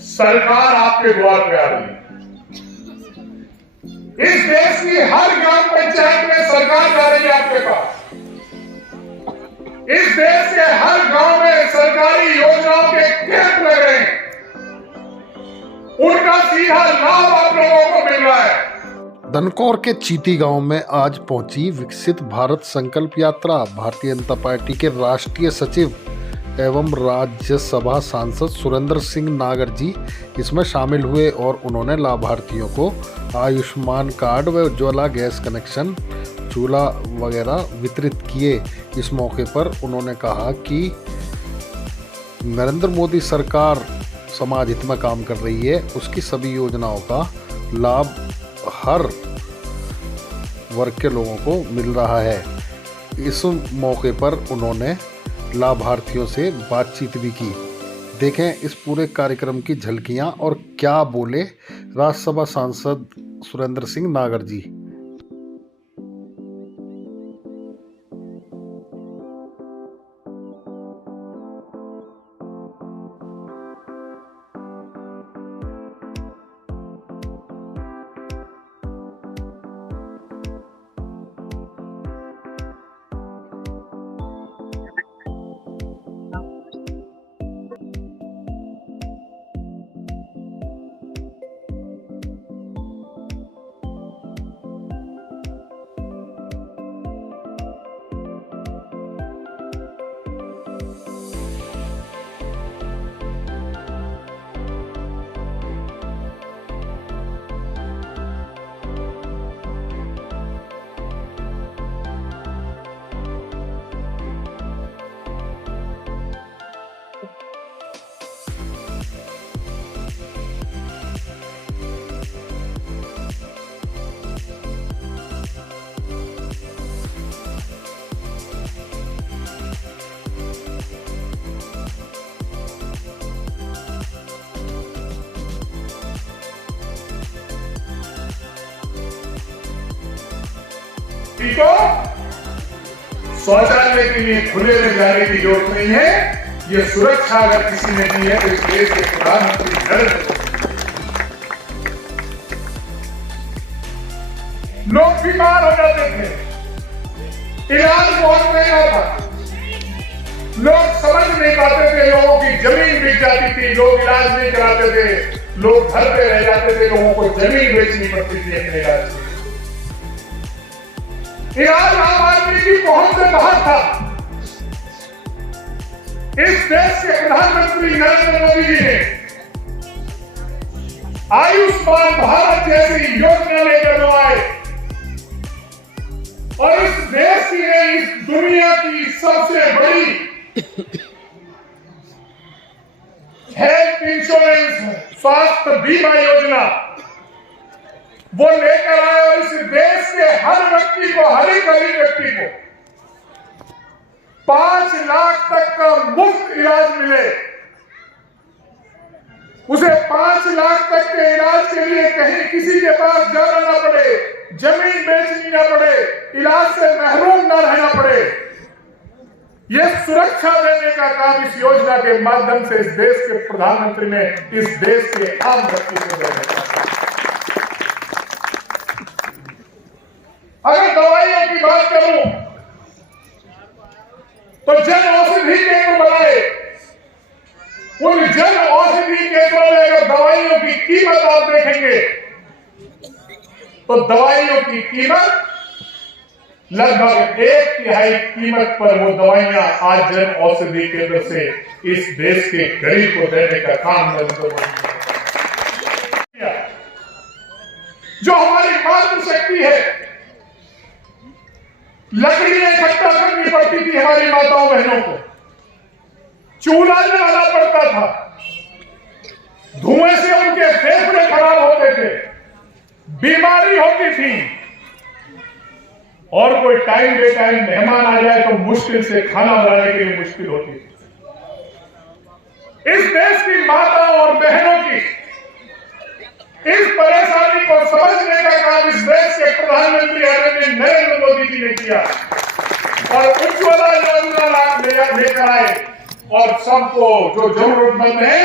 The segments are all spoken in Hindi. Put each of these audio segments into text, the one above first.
सरकार आपके द्वार पे आ रही है। इस देश की हर ग्राम पंचायत में सरकार जा रही है आपके पास। इस देश के हर गांव में सरकारी योजनाओं के कैंप लग रहे हैं, उनका सीधा लाभ आप लोगों को मिल रहा है। धनकौर के चीती गांव में आज पहुंची विकसित भारत संकल्प यात्रा। भारतीय जनता पार्टी के राष्ट्रीय सचिव एवं राज्यसभा सांसद सुरेंद्र सिंह नागर जी इसमें शामिल हुए और उन्होंने लाभार्थियों को आयुष्मान कार्ड व उज्ज्वला गैस कनेक्शन, चूल्हा वगैरह वितरित किए। इस मौके पर उन्होंने कहा कि नरेंद्र मोदी सरकार समाज हित में काम कर रही है, उसकी सभी योजनाओं का लाभ हर वर्ग के लोगों को मिल रहा है। इस मौके पर उन्होंने लाभार्थियों से बातचीत भी की। देखें इस पूरे कार्यक्रम की झलकियां और क्या बोले राज्यसभा सांसद सुरेंद्र सिंह नागर जी। तो शौचालय के लिए खुले में जाने की जरूरत नहीं है। ये सुरक्षा अगर किसी ने दी है तो इस देश के प्रधानमंत्री नरेंद्र मोदी। लोग बीमार हो जाते थे, इलाज बहुत महंगा था, लोग समझ नहीं पाते थे, लोगों की जमीन बिक जाती थी, लोग इलाज नहीं कराते थे, लोग घर पे रह जाते थे, लोगों को जमीन बेचनी पड़ती थी अपने इलाज के। इलाज आम आदमी की पहुंच से बाहर था। इस देश के प्रधानमंत्री नरेंद्र मोदी जी ने आयुष्मान भारत जैसी योजना लेकर आए और इस देश की इस दुनिया की सबसे बड़ी हेल्थ इंश्योरेंस स्वास्थ्य बीमा योजना वो लेकर आए और इस देश के हर व्यक्ति को, हर एक गरीब व्यक्ति को 5 लाख तक का मुफ्त इलाज मिले। उसे 5 लाख तक के इलाज के लिए कहीं किसी के पास जाना ना पड़े, जमीन बेचनी ना पड़े, इलाज से महरूम ना रहना पड़े। यह सुरक्षा देने का काम इस योजना के माध्यम से इस देश के प्रधानमंत्री ने इस देश के आम व्यक्ति को देने का। अगर दवाइयों की बात करूं तो जन औषधि केंद्र बनाए। उन जन औषधि केंद्रों में अगर दवाइयों की कीमत आप देखेंगे तो दवाइयों की कीमत लगभग 1/3 कीमत पर वो दवाइयां आज जन औषधि केंद्र से इस देश के गरीब को देने का काम नरेंद्र मोदी ने। जो हमारी मातृशक्ति है, लकड़ियां इकट्ठा करनी पड़ती थी हमारी माताओं बहनों को, चूल्हा जलाना पड़ता था, धुएं से उनके फेफड़े खराब होते थे, बीमारी होती थी और कोई टाइम बे टाइम मेहमान आ जाए तो मुश्किल से खाना बनाने के लिए मुश्किल होती थी। इस देश की माताओं और बहनों की इस परेशानी को समझने का काम इस देश के प्रधानमंत्री आदरणीय नरेंद्र मोदी जी ने किया और उज्ज्वला योजना लेकर आए और सबको जो जरूरतमंद है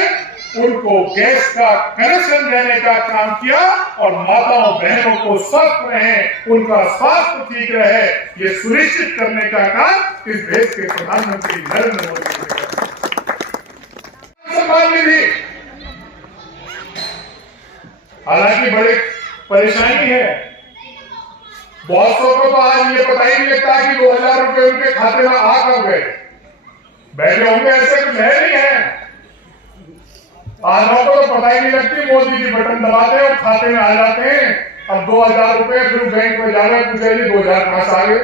उनको गैस का कनेक्शन देने का काम किया और माताओं बहनों को स्वस्थ रहे, उनका स्वास्थ्य ठीक रहे, ये सुनिश्चित करने का काम इस देश के प्रधानमंत्री नरेंद्र मोदी ने किया। सम्मान निधि हालांकि बड़ी परेशानी है, बॉसों को तो आज ये पता ही नहीं लगता कि 2000 रुपए उनके खाते में आ कब गए। बैठे होंगे ऐसे कुछ है नहीं है, आज को तो पता ही नहीं लगती, मोदी जी बटन दबाते हैं और खाते में आ जाते हैं। अब 2000 रुपए फिर बैंक में जाना पूछेगी 2000 कहां से आ गए।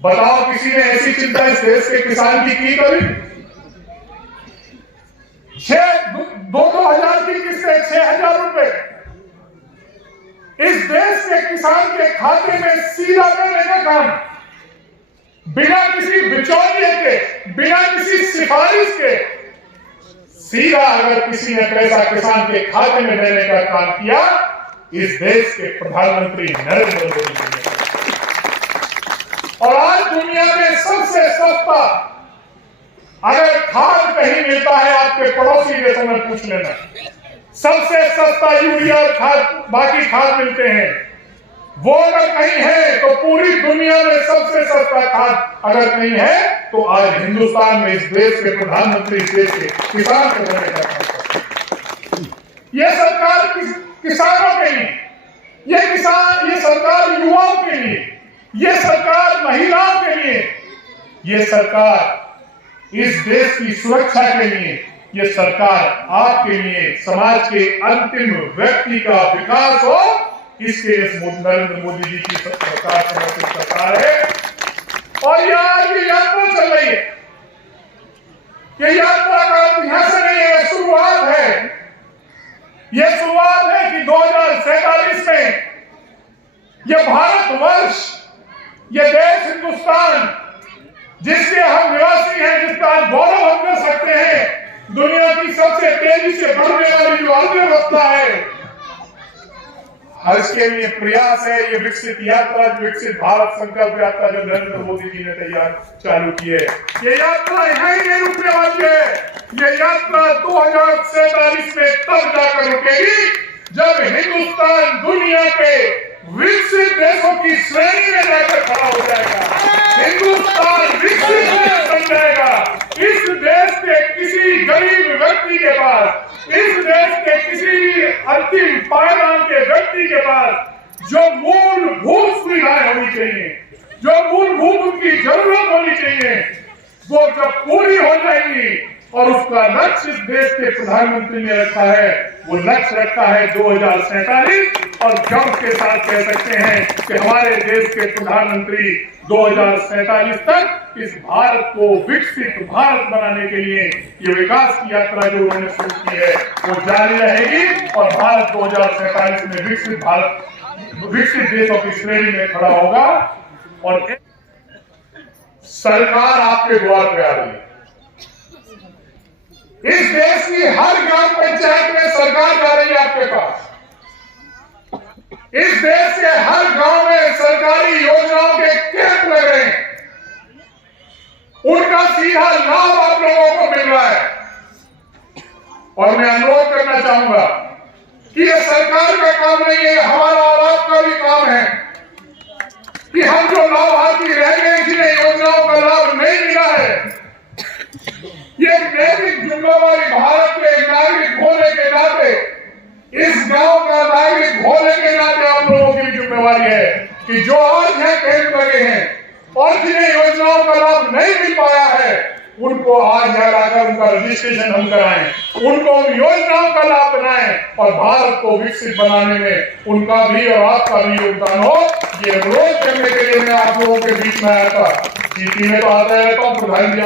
बताओ किसी ने ऐसी चिंता इस देश के किसान की कभी? 2,000 की किस्तें, 6,000 रुपए इस देश के किसान के खाते में सीधा करने का काम, बिना किसी बिचौलिए के, बिना किसी सिफारिश के सीधा अगर किसी ने पैसा किसान के खाते में देने का काम किया, इस देश के प्रधानमंत्री नरेंद्र मोदी जी ने। और आज दुनिया में सबसे सस्ता अगर खाद कहीं मिलता है, आपके पड़ोसी देशों में पूछ लेना, सबसे सस्ता यूरिया और खाद, बाकी खाद मिलते हैं, वो अगर कहीं है तो पूरी दुनिया में सबसे सस्ता खाद अगर कहीं है तो आज हिंदुस्तान में इस देश के प्रधानमंत्री, इस देश के किसान को देने का काम करते हैं। ये सरकार किसानों के लिए, ये सरकार युवाओं के लिए, ये सरकार महिलाओं के लिए, ये सरकार इस देश की सुरक्षा के लिए, ये सरकार आपके लिए, समाज के अंतिम व्यक्ति का विकास हो, इसके लिए नरेंद्र मोदी जी की सरकार समर्पित सरकार है। और ये यात्रा चल रही है, ये यात्रा का यहां से नहीं है, शुरुआत है। ये शुरुआत है कि 2047 में ये भारतवर्ष, ये देश हिंदुस्तान, जिसके हम निवासी हैं, जिसका गौरव हम कर सकते हैं, दुनिया की सबसे तेजी से बढ़ने वाली जो अर्थव्यवस्था है, इसके लिए प्रयास है ये विकसित यात्रा, विकसित भारत संकल्प यात्रा जो नरेंद्र मोदी जी ने चालू की है। ये यात्रा यहां ही नहीं रुकने वाली है, ये यात्रा 2047 में तब जाकर रुकेगी जब हिंदुस्तान दुनिया के विकसित देशों की श्रेणी में जाकर खड़ा हो जाएगा। हिंदुस्तान विकसित देश बन जाएगा। इस देश के किसी गरीब व्यक्ति के पास, इस देश के किसी अंतिम पायदान के व्यक्ति के पास जो मूलभूत सुविधाएं होनी चाहिए, जो मूलभूत उनकी जरूरत होनी चाहिए, वो जब पूरी हो जाएंगी, और उसका लक्ष्य इस देश के प्रधानमंत्री ने रखा है, वो लक्ष्य रखा है 2047, और गर्व के साथ कह सकते हैं कि हमारे देश के प्रधानमंत्री 2047 तक इस भारत को विकसित भारत बनाने के लिए ये विकास की यात्रा जो उन्होंने शुरू की है वो जारी रहेगी, और भारत 2047 में विकसित देशों की श्रेणी में खड़ा होगा। और सरकार आपके द्वार पे आ रही है। इस देश की हर ग्राम पंचायत में सरकार जा रही है आपके पास। इस देश के हर गांव में सरकारी योजनाओं के कैंप लग रहे हैं, उनका सीधा लाभ आप लोगों को मिल रहा है। और मैं अनुरोध करना चाहूंगा कि यह सरकार का काम नहीं है, हमारा और आपका भी काम है कि हम जो लाभार्थी रह गए, जिन्हें योजनाओं का लाभ नहीं मिला है, ये नैतिक जिम्मेवारी भारत के एक नागरिक होने के नाते, इस गांव का नागरिक होने के नाते आप लोगों की जिम्मेवारी है कि जो आज यहाँ कैंप लगे हैं और जिन्हें योजनाओं का लाभ नहीं मिल पाया है, उनको आज यहाँ लाकर उनका रजिस्ट्रेशन हम कराएं, उनको उन योजनाओं का लाभ बनाएं, और भारत को विकसित बनाने में उनका भी और आपका भी योगदान हो। ये अनुरोध करने के लिए मैं आप लोगों के बीच में आया था। जीती में तो आता रहता हूँ, प्रधान जी